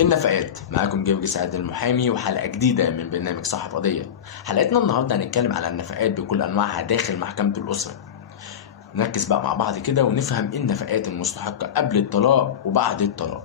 النفقات. معاكم جورج سعد المحامي وحلقة جديدة من برنامج صاحب قضية. حلقتنا النهاردة هنتكلم على النفقات بكل أنواعها داخل محكمة الأسرة. نركز بقى مع بعض كده ونفهم إيه النفقات المستحقة قبل الطلاق وبعد الطلاق.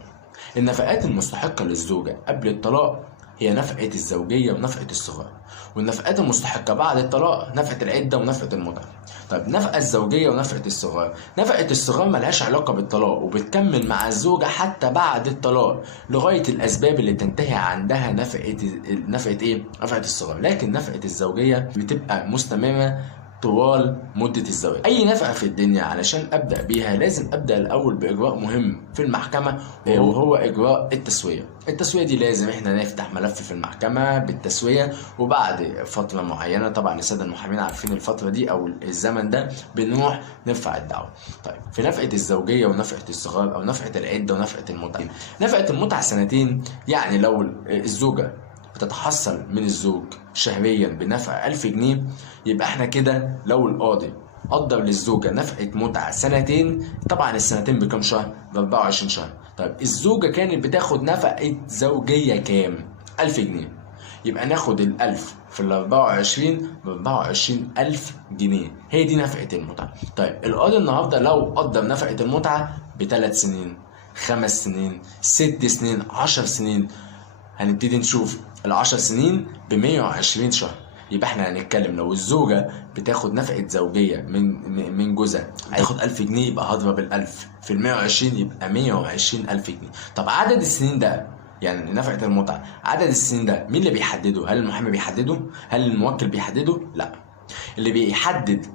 النفقات المستحقة للزوجة قبل الطلاق هي نفقة الزوجية ونفقة الصغار، والنفقات المستحقة بعد الطلاق نفقة العدة ونفقة المتعة. طيب نفقة الزوجية ونفقة الصغار. نفقة الصغار ملهاش علاقة بالطلاق وبتكمل مع الزوجة حتى بعد الطلاق لغاية الأسباب اللي تنتهي عندها نفقة إيه؟ نفقة الصغار، لكن نفقة الزوجية بتبقى مستمرة طوال مدة الزواج. أي نفقة في الدنيا علشان أبدأ بيها لازم أبدأ الأول بإجراء مهم في المحكمة، وهو إجراء التسوية. التسوية دي لازم إحنا نفتح ملف في المحكمة بالتسوية، وبعد فترة معينة طبعا السادة المحامين عارفين الفترة دي أو الزمن ده بنروح نرفع الدعوة. طيب في نفقة الزوجية ونفقة الصغار أو نفقة العدة ونفقة المتعة. نفقة المتعة سنتين، يعني لو الزوجة بتتحصل من الزوج شهريا بنفقة 1000 جنيه، يبقى احنا كده لو القاضي قدر للزوجة نفقة متعة سنتين، طبعا السنتين بكام شهر؟ ب 24 شهر. طيب الزوجة كانت بتاخد نفقة زوجية كام؟ 1000 جنيه، يبقى ناخد الألف في ال24 ب24,000 جنيه، هي دي نفقة المتعة. طيب القاضي النهارده لو قدر نفقة المتعة ب3 سنين، 5 سنين، 6 سنين، 10 سنين، هنبتدي نشوف ال10 سنين ب120 شهر. يبقى احنا هنتكلم لو الزوجة بتاخد نفقة زوجية من جوزها هتاخد 1000 جنيه، يبقى هضرب الألف في ال120 يبقى 120,000 جنيه. طب عدد السنين ده، يعني نفقة المتعة، عدد السنين ده مين اللي بيحدده؟ هل المحامي بيحدده؟ هل الموكل بيحدده؟ لا، اللي بيحدد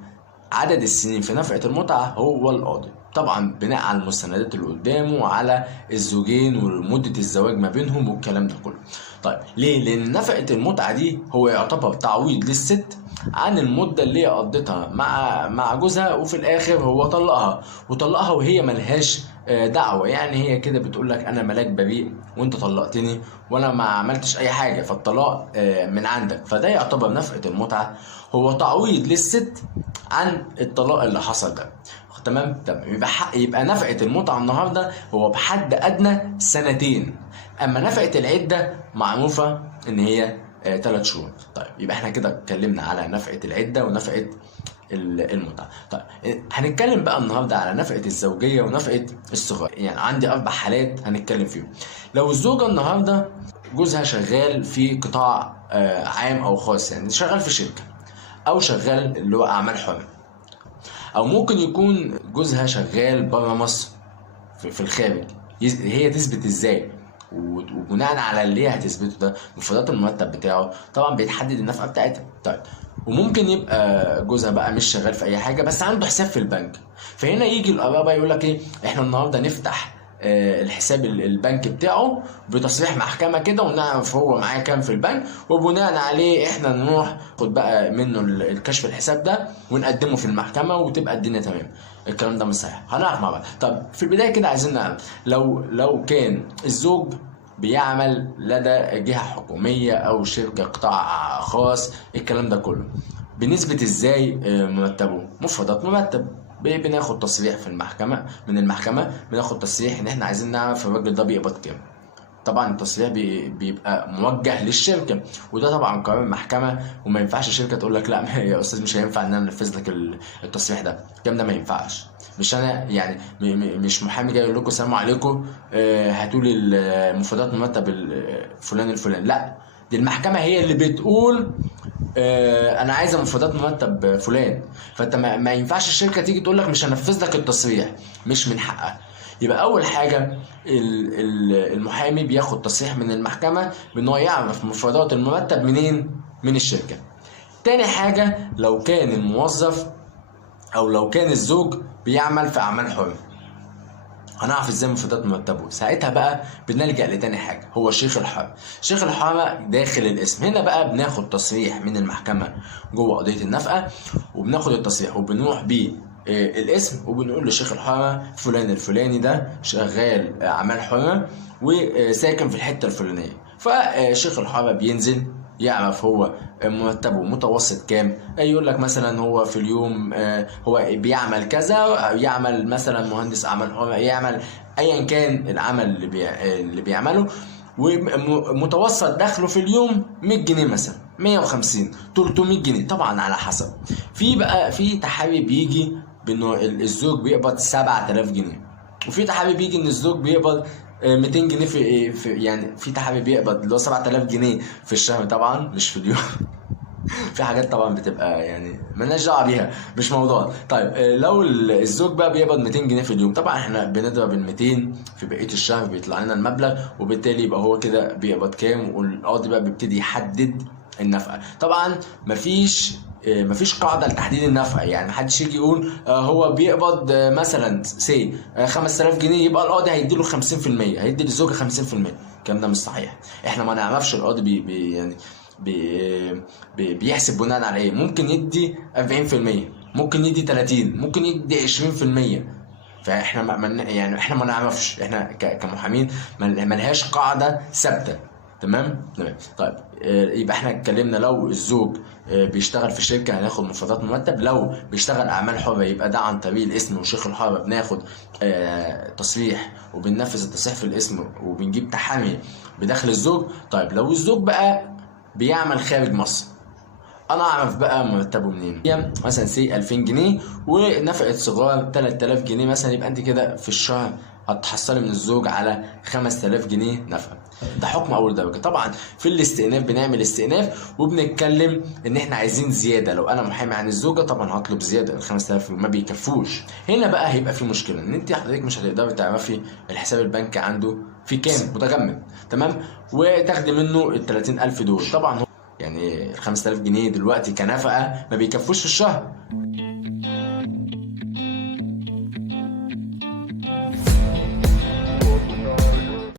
عدد السنين في نفقة المتعة هو القاضي، طبعا بناء على المستندات اللي قدامه وعلى الزوجين ومدة الزواج ما بينهم والكلام ده كله. طيب ليه؟ لأن نفقة المتعة دي هو يعتبر تعويض للست عن المدة اللي هي قضتها مع جوزها، وفي الآخر هو طلقها وهي ملهاش دعوة، يعني هي كده بتقول لك أنا ملاك بريء وأنت طلقتني وأنا ما عملتش أي حاجة، فالطلاق من عندك. فده يعتبر نفقة المتعة هو تعويض للست عن الطلاق اللي حصل ده. تمام. يبقى نفقة المتعة النهارده هو بحد أدنى سنتين، أما نفقة العدة معروفة إن هي 3 شهور. طيب يبقى احنا كده اتكلمنا على نفقة العدة ونفقة المتعة. طيب هنتكلم بقى النهارده على نفقة الزوجية ونفقة الصغار. يعني عندي 4 حالات هنتكلم فيهم. لو الزوجة النهارده جوزها شغال في قطاع عام أو خاص، يعني شغال في شركة أو شغال اللي هو أعمال حرة، او ممكن يكون جوزها شغال بره مصر في الخارج، هي تثبت ازاي؟ وبناء على اللي هي هتثبته ده مفردات المرتب بتاعه طبعا بيتحدد النفقه بتاعتها. طيب وممكن يبقى جوزها بقى مش شغال في اي حاجه بس عنده حساب في البنك، فهنا يجي القرابه يقول لك ايه، احنا النهارده نفتح الحساب البنك بتاعه بتصريح محكمة كده ونعرف هو معاه كام في البنك، وبناء عليه احنا نروح خد بقى منه الكشف الحساب ده ونقدمه في المحكمة وتبقى الدنيا تمام. الكلام ده مش صحيح، هنعرف مع بعض. طب في البداية كده عايزين نعرف لو كان الزوج بيعمل لدى جهة حكومية أو شركة قطاع خاص، الكلام ده كله بنسبة ازاي مرتبه؟ مفردات مرتب، بناخد تصريح في المحكمة، من المحكمة بناخد تصريح ان احنا عايزين نعرف الراجل ده بيقبض كام. طبعا التصريح بيبقى موجه للشركة، وده طبعا قرار المحكمة، وما ينفعش الشركة تقول لك لا يا استاذ مش هينفع ان انا انفذ لك التصريح ده، الكلام ده ما ينفعش. مش انا يعني مش محامي جاي يقول لكم السلام عليكم هاتوا لي مفردات مرتب فلان الفلاني، لا، دي المحكمة هي اللي بتقول انا عايزه مفردات مرتب فلان، فانت ما ينفعش الشركه تيجي تقول لك مش هنفذ لك التصريح، مش من حقها. يبقى اول حاجه المحامي بياخد تصريح من المحكمه بان هو يعرف مفردات المرتب منين؟ من الشركه. تاني حاجه لو كان الموظف او لو كان الزوج بيعمل في اعمال حره، هنعرف ازاي مفردات مرتبه. ساعتها بقى بنلجأ لتاني حاجه هو شيخ الحاره. شيخ الحاره داخل الاسم، هنا بقى بناخد تصريح من المحكمه جوه قضيه النفقه، وبناخد التصريح وبنروح بيه الاسم وبنقول لشيخ الحاره فلان الفلاني ده شغال اعمال حره وساكن في الحته الفلانيه. فشيخ الحاره بينزل يعرف هو مرتبه متوسط كام، يقول لك مثلا هو في اليوم هو بيعمل كذا، يعمل مثلا مهندس اعمال حره، يعمل ايا كان العمل اللي بيعمله، ومتوسط دخله في اليوم 100 جنيه مثلا، 150 300 جنيه طبعا على حسب. في تحابي بيجي بانه الزوج بيقبض 7000 جنيه، وفي تحابي بيجي ان الزوج بيقبض 200 جنيه في يعني في تحابي بيقبض اللي هو 7000 جنيه في الشهر طبعا مش في اليوم. في حاجات طبعا بتبقى يعني مالناش دعوه بيها، مش موضوع. طيب لو الزوج بقى بيقبض 200 جنيه في اليوم، طبعا احنا بنضرب ال 200 في بقيه الشهر بيطلع لنا المبلغ، وبالتالي يبقى هو كده بيقبض كام، والقاضي بقى بيبتدي يحدد النفقه. طبعا مفيش قاعده لتحديد النفقه، يعني محدش يجي يقول هو بيقبض مثلا 5000 جنيه يبقى القاضي هيديله 50%، هيدي للزوجه 50%. الكلام ده مش صحيح. احنا ما نعرفش القاضي يعني بيحسب بناء على ايه. ممكن يدي 40%، ممكن يدي 30، ممكن يدي 20%. فاحنا يعني احنا ما نعرفش، احنا كمحامين ملهاش قاعده ثابته. تمام. طيب يبقى احنا اتكلمنا لو الزوج بيشتغل في شركه هناخد مفردات مرتب، لو بيشتغل اعمال حره يبقى ده عن طريق الاسم وشيخ الحاره بناخد تصريح، وبننفذ التصريح في الاسم، وبنجيب تحامي بدخل الزوج. طيب لو الزوج بقى بيعمل خارج مصر، انا اعرف بقى مرتبه منين. مثلا سي 2000 جنيه ونفقه صغار 3000 جنيه مثلا، يبقى انت كده في الشهر هتحصلي من الزوج على 5000 جنيه نفقه. ده حكم اول درجه. طبعا في الاستئناف بنعمل استئناف وبنتكلم ان احنا عايزين زياده. لو انا محامي عن الزوجه طبعا هطلب زياده، ال 5000 ما بيكفوش. هنا بقى هيبقى في مشكله، ان انت حضرتك مش هتقدري تعرفي الحساب البنكي عنده في كام متجمد، تمام، وتاخدي منه ال 30000 دول. طبعا يعني ال 5000 جنيه دلوقتي كنفقه ما بيكفوش في الشهر.